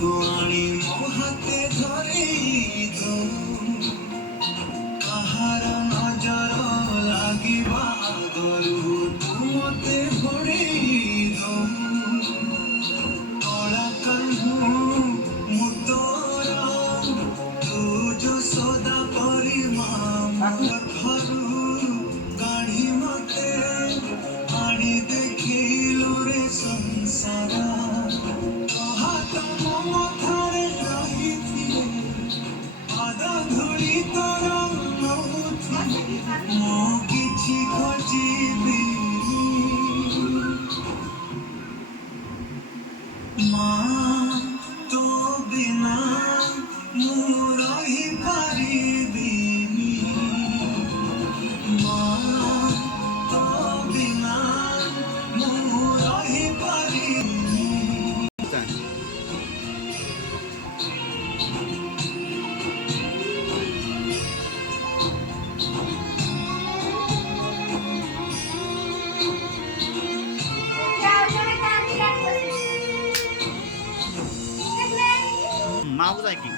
ତାକୁ ଆଣି ମୋ ହାତେ ଧରେଇ ଦଉ କାହାର ନଜର ଲାଗିବା ଆଗରୁ ତୁ ମତେ ଘୋଡ଼େଇ ଦଉ କଳା କାହ୍ନୁ ମୁଁ ତୋର ତୁ ଯଶୋଦା ପରି ମା ଘରୁ ଗାଢ଼ି ମତେ ଆଣି ଦେଖେଇଲୁ ରେ ସଂସାର ତୋ ହାତ ମୋ ମଥାରେ ରହିଥିଲେ ପାଦ ଧୂଳି ତୋର ନଉଥିଲେ ମୁଁ କିଛି ଖୋଜିବି ମା ତୋ ବିନା ମୁଁ ରହିପାରିବିନି ମା ତୋ ବିନା ମୁଁ ରହିପାରିବିନି ମାଉକୁ ଯାଇକି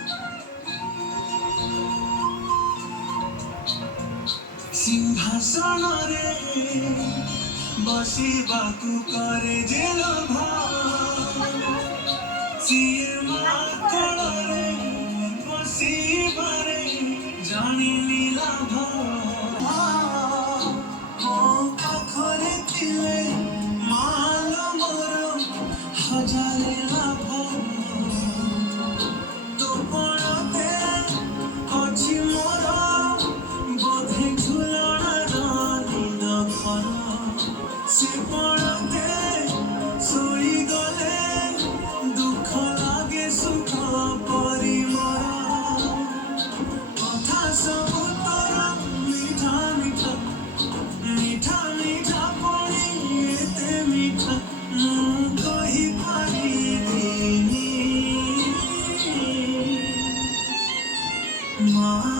ସିଂହାସନରେ ବସିବାକୁ କରେ ଯେ ଲୋଭ ସିଏ ମା କୋଳରେ ବସିବାରେ ଜାଣିନି ଲାଭ ମୋ ପାଖରେ ଥିଲେ ମାଲ ମୋର ହଜାରେ ଲାଭ ତୋ କୋଳତେ ଅଛି ମୋର ବୋଧେ ଝୁଲଣାର ନିଦ ଘର ସେ କୋଳତେ ଶୋଇଗଲେ ଦୁଃଖ ଲାଗେ ସୁଖ ପରି ମୋର କଥା ସବୁ ତୋର ମିଠା ମିଠା ମିଠା ମିଠା ପରି ଏତେ ମିଠା ମୁଁ କହିପାରିବିନି ମା